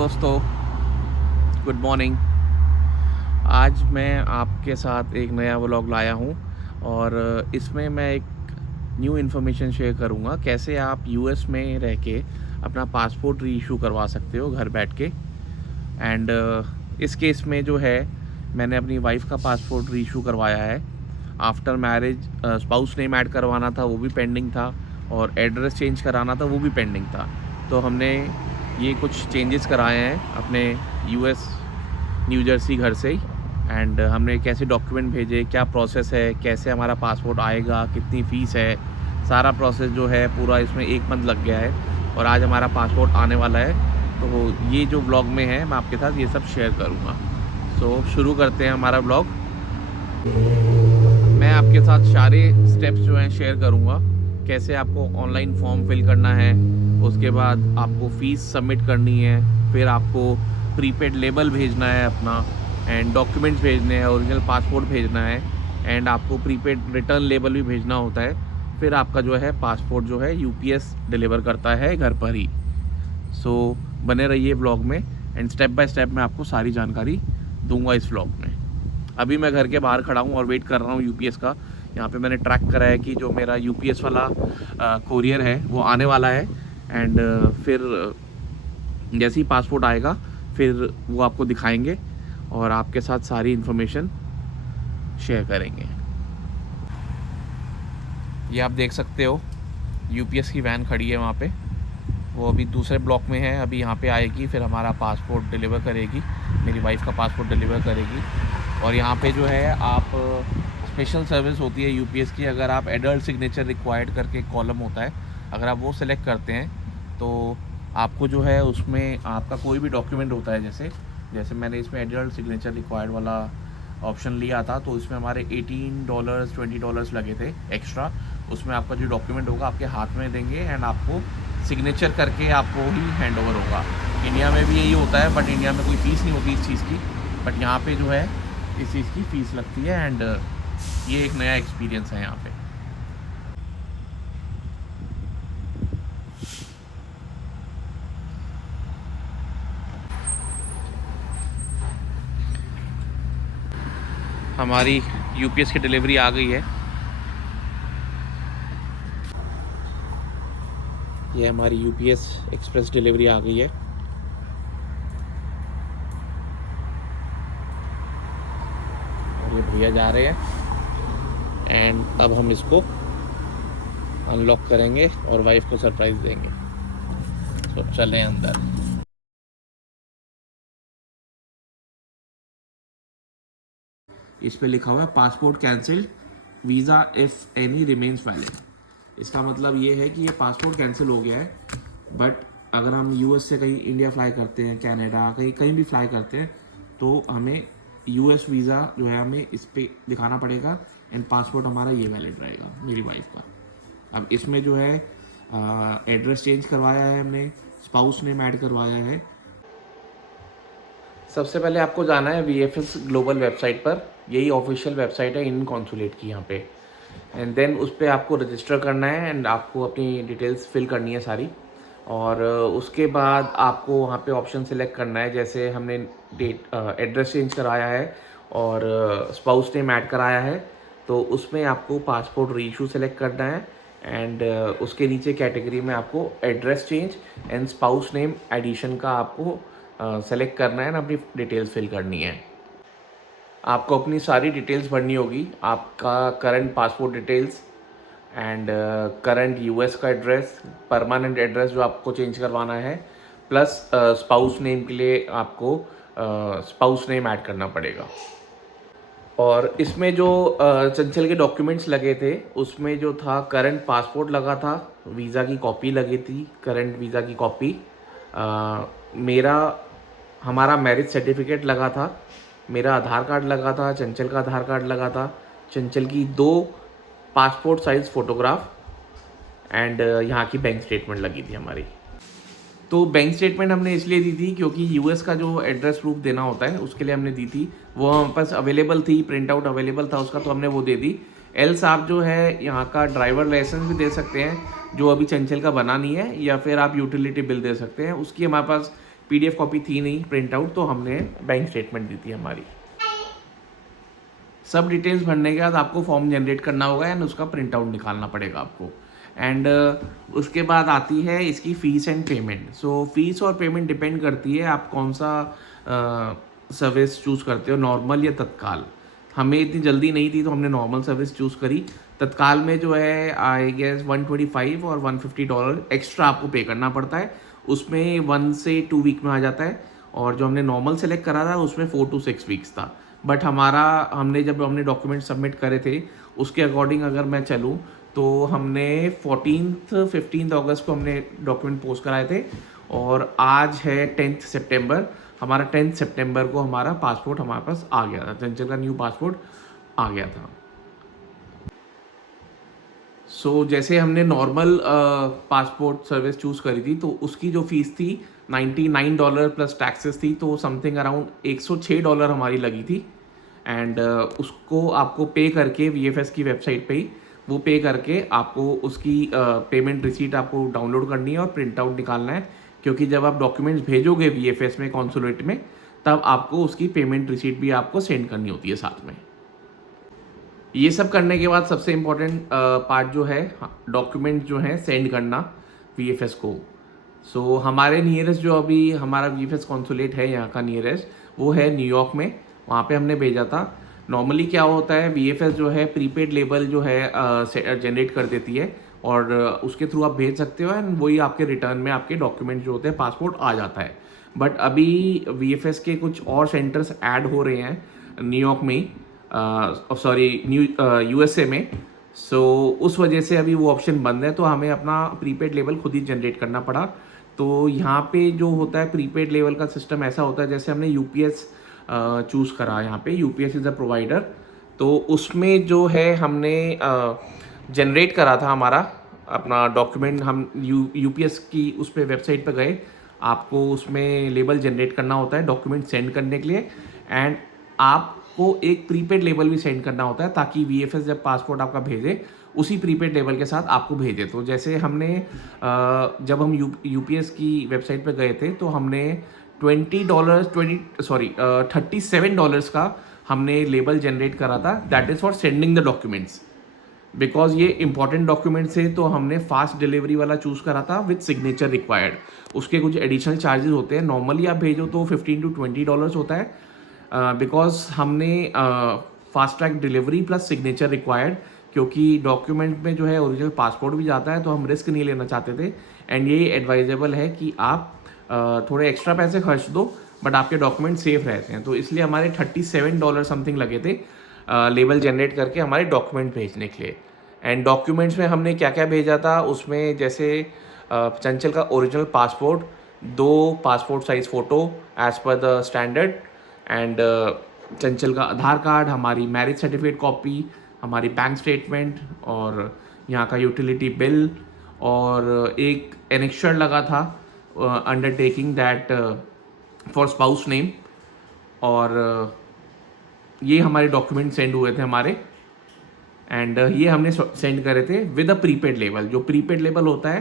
दोस्तों, good morning. आज मैं आपके साथ एक नया व्लॉग लाया हूँ और इसमें मैं एक न्यू इन्फॉर्मेशन शेयर करूँगा कैसे आप यूएस में रह के अपना पासपोर्ट री इशू करवा सकते हो घर बैठ के। एंड इस केस में जो है मैंने अपनी वाइफ का पासपोर्ट री इशू करवाया है। After marriage spouse name add करवाना था, वो भी पेंडिंग था, और एड्रेस चेंज कराना था, वो भी पेंडिंग था। तो हमने ये कुछ चेंजेस कराए हैं अपने यूएस न्यू जर्सी घर से ही। एंड हमने कैसे डॉक्यूमेंट भेजे, क्या प्रोसेस है, कैसे हमारा पासपोर्ट आएगा, कितनी फ़ीस है, सारा प्रोसेस जो है पूरा इसमें 1 मंथ लग गया है और आज हमारा पासपोर्ट आने वाला है। तो ये जो व्लॉग में है मैं आपके साथ ये सब शेयर करूँगा। सो शुरू करते हैं हमारा व्लॉग। मैं आपके साथ सारे स्टेप्स जो हैं शेयर करूँगा, कैसे आपको ऑनलाइन फॉर्म फिल करना है, उसके बाद आपको फ़ीस सबमिट करनी है, फिर आपको प्रीपेड लेबल भेजना है अपना, एंड डॉक्यूमेंट्स भेजने हैं, ओरिजिनल पासपोर्ट भेजना है, एंड आपको प्रीपेड रिटर्न लेबल भी भेजना होता है। फिर आपका जो है पासपोर्ट जो है यूपीएस डिलीवर करता है घर पर ही। सो बने रहिए ब्लॉग में एंड स्टेप बाय स्टेप मैं आपको सारी जानकारी दूंगा इस व्लॉग में। अभी मैं घर के बाहर खड़ा हूँ और वेट कर रहा हूँ यूपीएस का। यहाँ पे मैंने ट्रैक करा है कि जो मेरा यूपीएस वाला कोरियर है वो आने वाला है। एंड फिर जैसे ही पासपोर्ट आएगा फिर वो आपको दिखाएंगे और आपके साथ सारी इन्फॉर्मेशन शेयर करेंगे। ये आप देख सकते हो यूपीएस की वैन खड़ी है वहाँ पे। वो अभी दूसरे ब्लॉक में है, अभी यहाँ पे आएगी, फिर हमारा पासपोर्ट डिलीवर करेगी, मेरी वाइफ का पासपोर्ट डिलीवर करेगी। और यहाँ पे जो है आप स्पेशल सर्विस होती है यूपीएस की। अगर आप एडल्ट सिग्नेचर रिक्वायर्ड करके एक कॉलम होता है, अगर आप वो सेलेक्ट करते हैं तो आपको जो है उसमें आपका कोई भी डॉक्यूमेंट होता है, जैसे जैसे मैंने इसमें एडल्ट सिग्नेचर रिक्वायर्ड वाला ऑप्शन लिया था तो इसमें हमारे $18 $20 लगे थे एक्स्ट्रा। उसमें आपका जो डॉक्यूमेंट होगा आपके हाथ में देंगे एंड आपको सिग्नेचर करके आपको ही हैंड ओवर होगा। इंडिया में भी यही होता है, बट इंडिया में कोई फ़ीस नहीं होती इस चीज़ की, बट यहाँ पे जो है इस चीज़ की फ़ीस लगती है। एंड ये एक नया एक्सपीरियंस है यहाँ पे। हमारी यूपीएस की डिलीवरी आ गई है। ये हमारी यूपीएस एक्सप्रेस डिलीवरी आ गई है। और ये भैया जा रहे हैं एंड अब हम इसको अनलॉक करेंगे और वाइफ को सरप्राइज़ देंगे। तो चलें अंदर। इस पे लिखा हुआ है passport cancelled, visa if any remains valid. इसका मतलब ये है कि ये पासपोर्ट कैंसिल हो गया है, बट अगर हम यूएस से कहीं इंडिया फ्लाई करते हैं, कनाडा, कहीं कहीं भी फ्लाई करते हैं, तो हमें यूएस वीज़ा जो है हमें इस पर दिखाना पड़ेगा एंड पासपोर्ट हमारा ये वैलिड रहेगा, मेरी वाइफ का। अब इसमें जो है एड्रेस चेंज करवाया है हमने, स्पाउस नेम ऐड करवाया है। सबसे पहले आपको जाना है वीएफएस ग्लोबल वेबसाइट पर। यही ऑफिशियल वेबसाइट है इंडियन कॉन्सुलेट की यहाँ पे। एंड देन उस पर आपको रजिस्टर करना है एंड आपको अपनी डिटेल्स फिल करनी है सारी। और उसके बाद आपको वहाँ पे ऑप्शन सेलेक्ट करना है, जैसे हमने एड्रेस चेंज कराया है और स्पाउस नेम ऐड कराया है, तो उसमें आपको पासपोर्ट री इशू सेलेक्ट करना है। एंड उसके नीचे कैटेगरी में आपको address change and spouse name addition का आपको सेलेक्ट करना है ना, अपनी डिटेल्स फिल करनी है। आपको अपनी सारी डिटेल्स भरनी होगी, आपका current passport details and current US का एड्रेस, परमानेंट एड्रेस जो आपको चेंज करवाना है, प्लस स्पाउस नेम के लिए आपको स्पाउस नेम ऐड करना पड़ेगा। और इसमें जो चंचल के डॉक्यूमेंट्स लगे थे उसमें जो था करंट पासपोर्ट लगा था, वीज़ा की कॉपी लगी थी, करंट वीज़ा की कॉपी, मेरा हमारा मैरिज सर्टिफिकेट लगा था, मेरा आधार कार्ड लगा था, चंचल का आधार कार्ड लगा था, चंचल की 2 पासपोर्ट साइज़ फ़ोटोग्राफ एंड यहाँ की बैंक स्टेटमेंट लगी थी हमारी। तो बैंक स्टेटमेंट हमने इसलिए दी थी क्योंकि यूएस का जो एड्रेस प्रूफ देना होता है उसके लिए हमने दी थी, वो हमारे पास अवेलेबल थी, प्रिंट आउट अवेलेबल था उसका, तो हमने वो दे दी। एल्स आप जो है यहाँ का ड्राइवर लाइसेंस भी दे सकते हैं जो अभी चंचल का बना नहीं है, या फिर आप यूटिलिटी बिल दे सकते हैं, उसकी हमारे पास PDF कॉपी थी नहीं प्रिंट आउट, तो हमने बैंक स्टेटमेंट दी थी हमारी। सब डिटेल्स भरने के बाद आपको फॉर्म जनरेट करना होगा एंड उसका प्रिंट आउट निकालना पड़ेगा आपको। एंड उसके बाद आती है इसकी fees and payment. So fees और पेमेंट डिपेंड करती है आप कौन सा सर्विस चूज़ करते हो, नॉर्मल या तत्काल। हमें इतनी जल्दी नहीं थी तो हमने नॉर्मल सर्विस चूज़ करी। तत्काल में जो है आई गेस 125 और $150 एक्स्ट्रा आपको पे करना पड़ता है, उसमें 1 से 2 वीक में आ जाता है। और जो हमने नॉर्मल सेलेक्ट करा था उसमें 4 to 6 वीक्स था। बट हमने जब हमने डॉक्यूमेंट सबमिट करे थे उसके अकॉर्डिंग अगर मैं चलूँ तो हमने 15 अगस्त को हमने डॉक्यूमेंट पोस्ट कराए थे और आज है 10 सितंबर। हमारा 10 सितंबर को हमारा पासपोर्ट हमारे पास आ गया था, चंचल का न्यू पासपोर्ट आ गया था। सो जैसे हमने नॉर्मल पासपोर्ट सर्विस चूज़ करी थी तो उसकी जो फ़ीस थी $99 प्लस टैक्सेस थी, तो समथिंग अराउंड $106 हमारी लगी थी। एंड उसको आपको पे करके VFS की वेबसाइट पे ही वो पे करके आपको उसकी पेमेंट रिसीट आपको डाउनलोड करनी है और प्रिंट आउट निकालना है, क्योंकि जब आप डॉक्यूमेंट्स भेजोगे VFS में कॉन्सुलेट में तब आपको उसकी पेमेंट रिसीट भी आपको सेंड करनी होती है साथ में। ये सब करने के बाद सबसे इम्पोर्टेंट पार्ट जो है डॉक्यूमेंट जो है सेंड करना VFS को। सो हमारे नियरेस्ट जो अभी हमारा VFS कॉन्सुलेट है यहाँ का नियरेस्ट, वो है न्यूयॉर्क में, वहाँ पे हमने भेजा था। नॉर्मली क्या होता है VFS जो है प्रीपेड लेबल जो है जनरेट कर देती है और उसके थ्रू आप भेज सकते हो एंड वही आपके रिटर्न में आपके डॉक्यूमेंट जो होते हैं पासपोर्ट आ जाता है। बट अभी VFS के कुछ और सेंटर्स ऐड हो रहे हैं न्यूयॉर्क में ही, सॉरी USA में। सो उस वजह से अभी वो ऑप्शन बंद है, तो हमें अपना प्रीपेड लेवल खुद ही जनरेट करना पड़ा। तो यहाँ पे जो होता है प्रीपेड लेवल का सिस्टम ऐसा होता है जैसे हमने UPS चूज़ करा, यहाँ पे UPS इज़ अ प्रोवाइडर, तो उसमें जो है हमने जनरेट करा था हमारा अपना डॉक्यूमेंट। हम UPS की उस पर वेबसाइट पर गए, आपको उसमें लेबल जनरेट करना होता है डॉक्यूमेंट सेंड करने के लिए एंड आपको एक प्रीपेड लेबल भी सेंड करना होता है ताकि VFS जब पासपोर्ट आपका भेजे उसी प्रीपेड लेबल के साथ आपको भेजे। तो जैसे हमने जब हम UPS की वेबसाइट पर गए थे तो हमने $37 का हमने लेबल जनरेट करा था, that is for sending the documents. Because ये इंपॉर्टेंट डॉक्यूमेंट्स है तो हमने फास्ट डिलीवरी वाला चूज़ करा था विद सिग्नेचर रिक्वायर्ड। उसके कुछ एडिशनल चार्जेस होते हैं, नॉर्मली आप भेजो तो $15 to $20 होता है, बिकॉज हमने fast track delivery plus signature required, क्योंकि डॉक्यूमेंट में जो है ओरिजिनल पासपोर्ट भी जाता है तो हम रिस्क नहीं लेना चाहते थे। एंड ये एडवाइजेबल है कि आप थोड़े एक्स्ट्रा पैसे खर्च दो बट आपके डॉक्यूमेंट सेफ रहते हैं, तो इसलिए हमारे $37 समथिंग लगे थे लेबल जनरेट करके हमारे डॉक्यूमेंट भेजने के लिए। एंड डॉक्यूमेंट्स में हमने क्या क्या भेजा था उसमें जैसे चंचल का original passport, 2 passport size photo as per the standard and चंचल का आधार कार्ड, हमारी मैरिज सर्टिफिकेट कॉपी, हमारी बैंक स्टेटमेंट और यहाँ का यूटिलिटी बिल, और एक एनेक्चर लगा था undertaking that for spouse name. और ये हमारे डॉक्यूमेंट सेंड हुए थे हमारे एंड ये हमने सेंड करे थे विद अ प्रीपेड लेवल। जो प्रीपेड लेवल होता है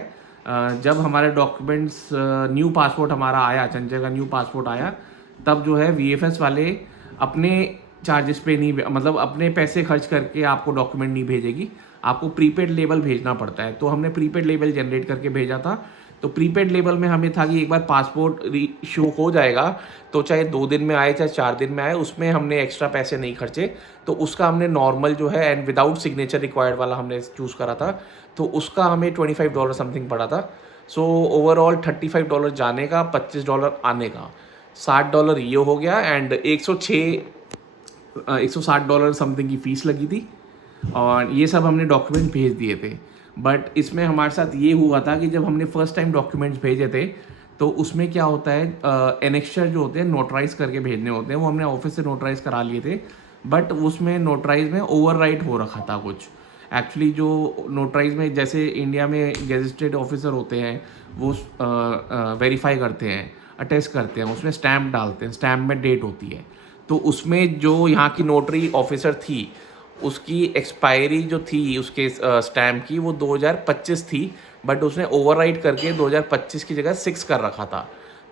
जब हमारे डॉक्यूमेंट्स न्यू पासपोर्ट हमारा आया, चंचल का न्यू पासपोर्ट आया, तब जो है VFS वाले अपने चार्जेस पे नहीं, मतलब अपने पैसे खर्च करके आपको डॉक्यूमेंट नहीं भेजेगी, आपको प्रीपेड लेवल भेजना पड़ता है। तो हमने प्रीपेड लेवल जनरेट करके भेजा था। तो प्रीपेड लेवल में हमें था कि एक बार पासपोर्ट शो हो जाएगा तो चाहे 2 दिन में आए चाहे 4 दिन में आए, उसमें हमने एक्स्ट्रा पैसे नहीं खर्चे, तो उसका हमने नॉर्मल जो है एंड विदाउट सिग्नेचर रिक्वायर्ड वाला हमने चूज़ करा था, तो उसका हमें $25 समथिंग पड़ा था। सो ओवरऑल $35 जाने का, $25 आने का, $60 ये हो गया एंड $160 समथिंग की फ़ीस लगी थी और ये सब हमने डॉक्यूमेंट भेज दिए थे। बट इसमें हमारे साथ ये हुआ था कि जब हमने फर्स्ट टाइम डॉक्यूमेंट्स भेजे थे तो उसमें क्या होता है एनेक्चर जो होते हैं नोटराइज करके भेजने होते हैं, वो हमने ऑफिस से नोटराइज करा लिए थे, बट उसमें नोटराइज में ओवरराइट हो रखा था कुछ। एक्चुअली जो नोटराइज में जैसे इंडिया में गेजेटेड ऑफिसर होते हैं वो वेरीफाई करते हैं, अटेस्ट करते हैं, उसमें स्टैम्प डालते हैं, स्टैम्प में डेट होती है, तो उसमें जो यहाँ की नोटरी ऑफिसर थी उसकी एक्सपायरी जो थी उसके स्टैम्प की वो 2025 थी, बट उसने ओवरराइट करके 2025 की जगह 6 कर रखा था।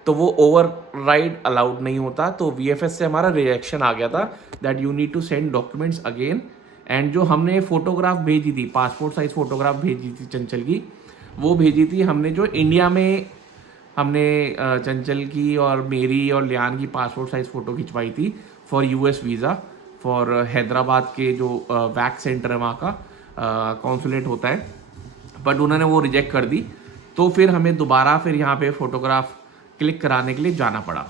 तो वो ओवर राइड अलाउड नहीं होता। तो VFS से हमारा रिजेक्शन आ गया था that you need to send documents again. And जो हमने फ़ोटोग्राफ भेजी थी, पासपोर्ट साइज़ फ़ोटोग्राफ भेजी थी चंचल की, वो भेजी थी हमने जो इंडिया में हमने चंचल की और मेरी और लियान की पासपोर्ट साइज़ फ़ोटो खिंचवाई थी for US visa, for Hyderabad के जो वैक्स सेंटर है वहाँ का कॉन्सुलेट होता है, बट उन्होंने वो रिजेक्ट कर दी। तो फिर हमें दोबारा फिर यहाँ पे फ़ोटोग्राफ क्लिक कराने के लिए जाना पड़ा।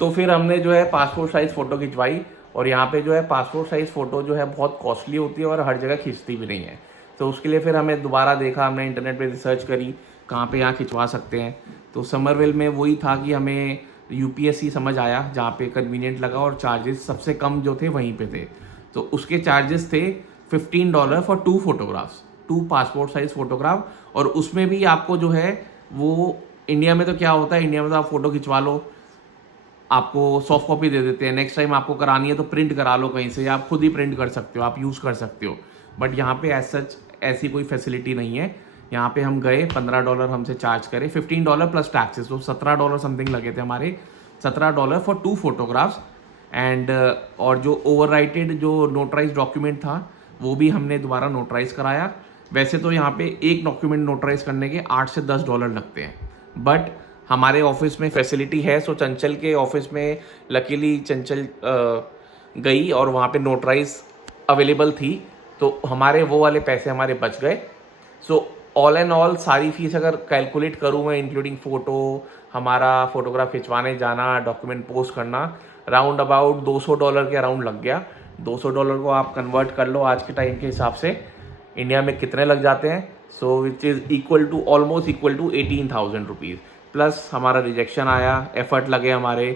तो फिर हमने जो है पासपोर्ट साइज़ फ़ोटो खिंचवाई, और यहाँ पे जो है पासपोर्ट साइज़ फ़ोटो जो है बहुत कॉस्टली होती है और हर जगह खिंचती भी नहीं है। तो उसके लिए फिर हमें दोबारा देखा, हमने इंटरनेट पे रिसर्च करी कहाँ पे यहाँ खिंचवा सकते हैं। तो समरवेल में वही था कि हमें UPSC समझ आया जहाँ पे कन्वीनियंट लगा, और चार्जेस सबसे कम जो थे वहीं पे थे। तो उसके चार्जेस थे $15 for 2 photographs, 2 passport size photograph. और उसमें भी आपको जो है वो, इंडिया में तो क्या होता है, इंडिया में तो आप फ़ोटो खिंचवा लो, आपको सॉफ्ट कॉपी दे देते हैं, नेक्स्ट टाइम आपको करानी है तो प्रिंट करा लो कहीं से, या आप खुद ही प्रिंट कर सकते हो, आप यूज़ कर सकते हो। बट यहाँ पे एज सच ऐसी कोई फैसिलिटी नहीं है। यहाँ पे हम गए, $15 हमसे चार्ज करे, $15 प्लस टैक्सेस, तो $17 समथिंग लगे थे हमारे, $17 फॉर 2 फोटोग्राफ्स। एंड और जो ओवरराइटेड जो नोटराइज डॉक्यूमेंट था वो भी हमने दोबारा नोटराइज कराया। वैसे तो यहाँ पे एक डॉक्यूमेंट नोटराइज करने के $8 से $10 लगते हैं, बट हमारे ऑफिस में फैसिलिटी है। सो चंचल के ऑफिस में लकीली चंचल गई और वहाँ पे नोटराइज अवेलेबल थी, तो हमारे वो वाले पैसे हमारे बच गए। सो ऑल एंड ऑल सारी फीस अगर कैलकुलेट करूँ मैं, इंक्लूडिंग फ़ोटो, हमारा फ़ोटोग्राफ खिंचवाने जाना, डॉक्यूमेंट पोस्ट करना, राउंड अबाउट $200 के अराउंड लग गया। $200 को आप कन्वर्ट कर लो आज के टाइम के हिसाब से इंडिया में कितने लग जाते हैं। So which is equal to, almost equal to 18,000 rupees. Plus हमारा रिजेक्शन आया, एफर्ट लगे हमारे।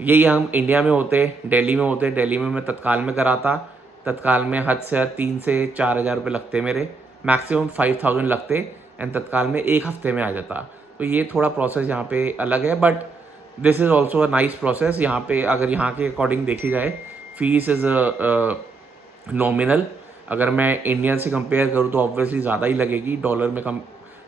यही हम इंडिया में होते, दिल्ली में होते, दिल्ली में मैं तत्काल में कराता, तत्काल में हद से हद 3 से 4 हज़ार रुपये लगते मेरे, मैक्सिमम 5,000 लगते, एंड तत्काल में 1 हफ्ते में आ जाता। तो ये थोड़ा प्रोसेस यहाँ पे अलग है, but this is also a nice process. यहाँ पे अगर यहाँ के अकॉर्डिंग देखी जाए, फीस इज़ नॉमिनल। अगर मैं इंडियन से कंपेयर करूँ तो ऑब्वियसली ज़्यादा ही लगेगी, डॉलर में कम,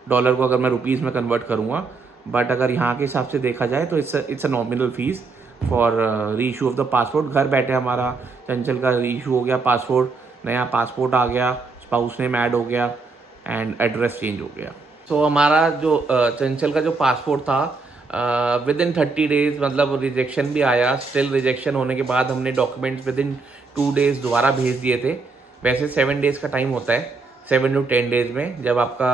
डॉलर को अगर मैं रुपीज़ में कन्वर्ट करूँगा। बट अगर यहाँ के हिसाब से देखा जाए तो it's a nominal fees for री इशू ऑफ द पासपोर्ट। घर बैठे हमारा चंचल का री इशू हो गया पासपोर्ट, नया पासपोर्ट आ गया, स्पाउस नेम ऐड हो गया, एंड एड्रेस चेंज हो गया। तो हमारा जो चंचल का जो पासपोर्ट था विद इन 30 डेज़, मतलब रिजेक्शन भी आया, स्टिल रिजेक्शन होने के बाद हमने डॉक्यूमेंट्स विद इन 2 डेज़ दोबारा भेज दिए थे। वैसे 7 डेज़ का टाइम होता है, 7 to 10 डेज़ में जब आपका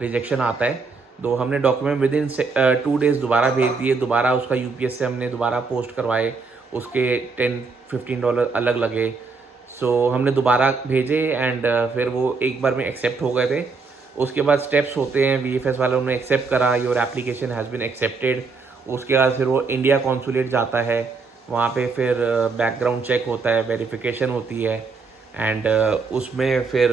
रिजेक्शन आता है। तो हमने डॉक्यूमेंट विद इन 2 डेज़ दोबारा भेज दिए, दोबारा उसका UPS से हमने दोबारा पोस्ट करवाए, उसके $10-15 अलग लगे। सो हमने दोबारा भेजे, एंड फिर वो एक बार में एक्सेप्ट हो गए थे। उसके बाद स्टेप्स होते हैं, VFS वालों ने एक्सेप्ट करा, your application has been accepted. उसके बाद फिर वो इंडिया कॉन्सुलेट जाता है, वहाँ पे फिर बैकग्राउंड चेक होता है, वेरिफिकेशन होती है, एंड उसमें फिर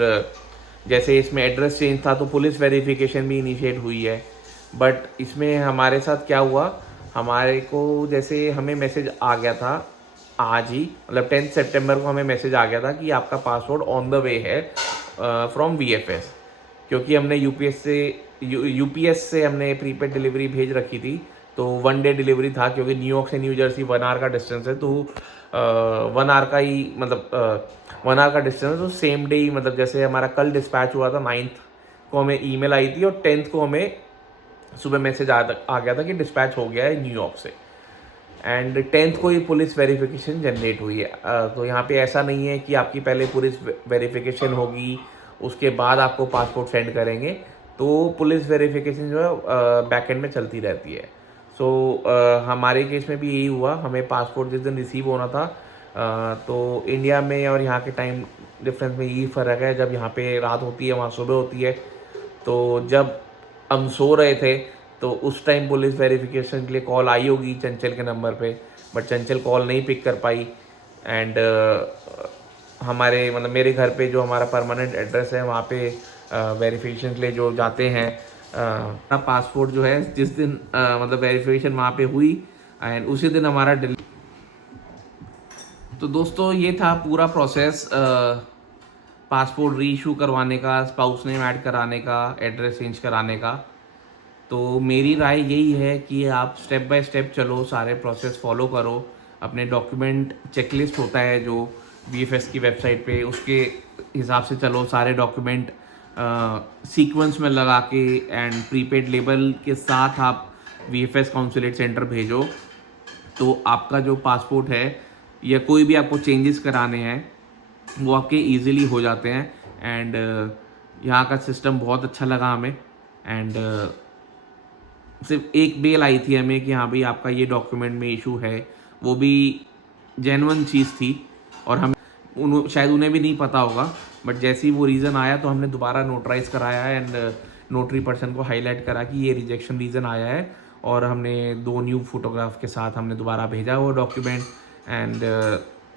जैसे इसमें एड्रेस चेंज था तो पुलिस वेरिफिकेशन भी इनिशिएट हुई है। बट इसमें हमारे साथ क्या हुआ, हमारे को जैसे हमें मैसेज आ गया था आज ही, मतलब 10 सितंबर को हमें मैसेज आ गया था कि आपका पासपोर्ट ऑन द वे है फ्रॉम VFS, क्योंकि हमने UPS से हमने प्रीपेड डिलीवरी भेज रखी थी। तो 1 डे डिलीवरी था, क्योंकि न्यूयॉर्क से न्यू जर्सी 1 आवर का डिस्टेंस है, तो 1 आवर का ही, मतलब 1 आवर का डिस्टेंस है, तो सेम डे ही, मतलब जैसे हमारा कल डिस्पैच हुआ था 9th को हमें ईमेल आई थी, और 10th को हमें सुबह मैसेज आ गया था कि डिस्पैच हो गया है न्यूयॉर्क से, एंड 10th को ही पुलिस वेरिफिकेशन जनरेट हुई है। तो यहाँ पे ऐसा नहीं है कि आपकी पहले पुलिस वेरिफिकेशन होगी उसके बाद आपको पासपोर्ट सेंड करेंगे, तो पुलिस वेरिफिकेशन जो है बैकएंड में चलती रहती है। सो हमारे केस में भी यही हुआ, हमें पासपोर्ट जिस दिन रिसीव होना था, तो इंडिया में और यहाँ के टाइम डिफरेंस में यही फ़र्क है, जब यहाँ पे रात होती है वहाँ सुबह होती है। तो जब हम सो रहे थे तो उस टाइम पुलिस वेरिफिकेशन के लिए कॉल आई होगी चंचल के नंबर पे, बट चंचल कॉल नहीं पिक कर पाई। एंड हमारे, मतलब मेरे घर पे जो हमारा परमानेंट एड्रेस है वहाँ पे वेरिफिकेशन के लिए जो जाते हैं, पासपोर्ट जो है जिस दिन मतलब वेरिफिकेशन वहाँ पे हुई, एंड उसी दिन हमारा तो दोस्तों ये था पूरा प्रोसेस पासपोर्ट री इशू करवाने का, स्पाउस नेम ऐड कराने का, एड्रेस चेंज कराने का। तो मेरी राय यही है कि आप स्टेप बाय स्टेप चलो, सारे प्रोसेस फॉलो करो, अपने डॉक्यूमेंट चेकलिस्ट होता है जो वीएफएस की वेबसाइट पे, उसके हिसाब से चलो, सारे डॉक्यूमेंट सीक्वेंस में लगा के एंड प्रीपेड लेबल के साथ आप वीएफएस कॉन्सुलेट सेंटर भेजो। तो आपका जो पासपोर्ट है या कोई भी आपको चेंजेस कराने हैं वो आपके इजीली हो जाते हैं। एंड यहाँ का सिस्टम बहुत अच्छा लगा हमें। एंड सिर्फ एक मेल आई थी हमें कि हाँ भाई आपका ये डॉक्यूमेंट में इशू है, वो भी जेन्युइन चीज़ थी, और हम शायद उन्हें भी नहीं पता होगा, बट जैसे ही वो रीज़न आया तो हमने दोबारा नोटराइज कराया है एंड नोटरी पर्सन को हाईलाइट करा कि ये रिजेक्शन रीज़न आया है, और हमने 2 न्यू फोटोग्राफ के साथ हमने दोबारा भेजा वो डॉक्यूमेंट। एंड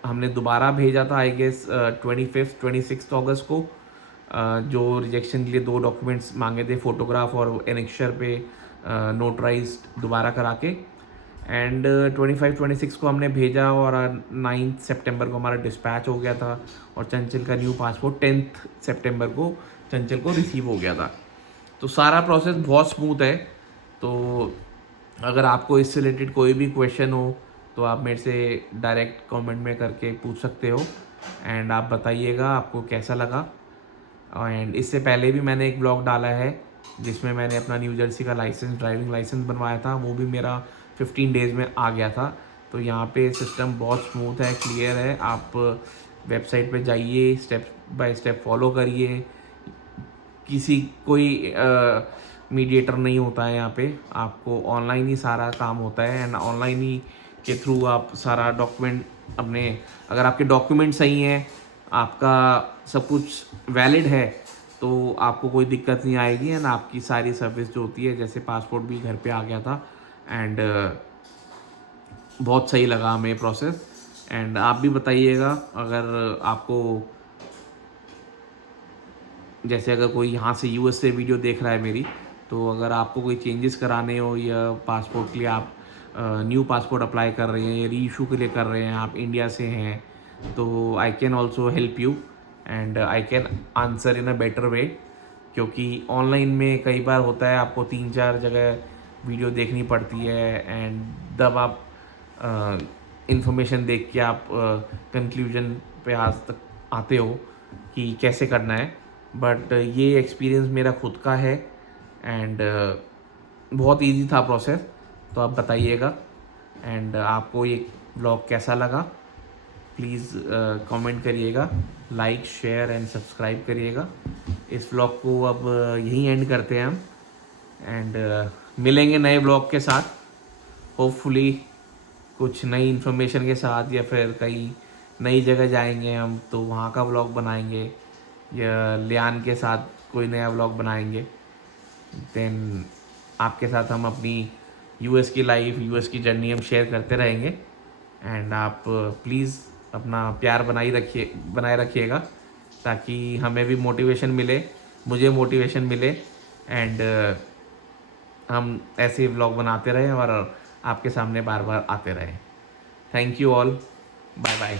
हमने दोबारा भेजा था आई गेस 26 अगस्त को, जो रिजेक्शन के लिए 2 डॉक्यूमेंट्स मांगे थे, फोटोग्राफ और एनेक्शर पे नोटराइज दोबारा करा के। एंड 25-26 को हमने भेजा और 9 सितंबर को हमारा डिस्पैच हो गया था, और चंचल का न्यू पासपोर्ट 10 सितंबर को चंचल को रिसीव हो गया था। तो सारा प्रोसेस बहुत स्मूथ है। तो अगर आपको इससे रिलेटेड कोई भी क्वेश्चन हो तो आप मेरे से डायरेक्ट कमेंट में करके पूछ सकते हो, एंड आप बताइएगा आपको कैसा लगा। एंड इससे पहले भी मैंने एक ब्लॉग डाला है जिसमें मैंने अपना न्यू जर्सी का ड्राइविंग लाइसेंस बनवाया था, वो भी मेरा 15 डेज़ में आ गया था। तो यहाँ पे सिस्टम बहुत स्मूथ है, क्लियर है। आप वेबसाइट पे जाइए, स्टेप बाय स्टेप फॉलो करिए, किसी कोई मीडिएटर नहीं होता है यहाँ पे, आपको ऑनलाइन ही सारा काम होता है, एंड ऑनलाइन ही के थ्रू आप सारा डॉक्यूमेंट अपने, अगर आपके डॉक्यूमेंट सही हैं, आपका सब कुछ वैलिड है, तो आपको कोई दिक्कत नहीं आएगी। एंड आपकी सारी सर्विस जो होती है, जैसे पासपोर्ट भी घर पे आ गया था, एंड बहुत सही लगा हमें प्रोसेस। एंड आप भी बताइएगा अगर आपको, जैसे अगर कोई यहाँ से यूएस से वीडियो देख रहा है मेरी, तो अगर आपको कोई चेंजेस कराने हो या पासपोर्ट के लिए आप न्यू पासपोर्ट अप्लाई कर रहे हैं या री इशू के लिए कर रहे हैं, आप इंडिया से हैं, तो I can also help you and I can answer in a better way. क्योंकि ऑनलाइन में कई बार होता है आपको 3-4 जगह वीडियो देखनी पड़ती है, एंड तब आप इंफॉर्मेशन देख के आप कंक्लूजन पे आज तक आते हो कि कैसे करना है। बट ये एक्सपीरियंस मेरा खुद का है, एंड बहुत इजी था प्रोसेस। तो आप बताइएगा, एंड आपको ये ब्लॉग कैसा लगा प्लीज़ कमेंट करिएगा, लाइक शेयर एंड सब्सक्राइब करिएगा। इस ब्लॉग को अब यहीं एंड करते हैं हम, एंड मिलेंगे नए ब्लॉग के साथ, होपफुली कुछ नई इन्फॉर्मेशन के साथ, या फिर कहीं नई जगह जाएंगे हम तो वहाँ का ब्लॉग बनाएंगे, या लियान के साथ कोई नया ब्लॉग बनाएंगे। देन आपके साथ हम अपनी यूएस की लाइफ, यूएस की जर्नी हम शेयर करते रहेंगे। एंड आप प्लीज़ अपना प्यार बनाए रखिएगा, ताकि हमें भी मोटिवेशन मिले, मुझे मोटिवेशन मिले, एंड हम ऐसे व्लॉग बनाते रहें और आपके सामने बार बार आते रहें। Thank you all, bye bye.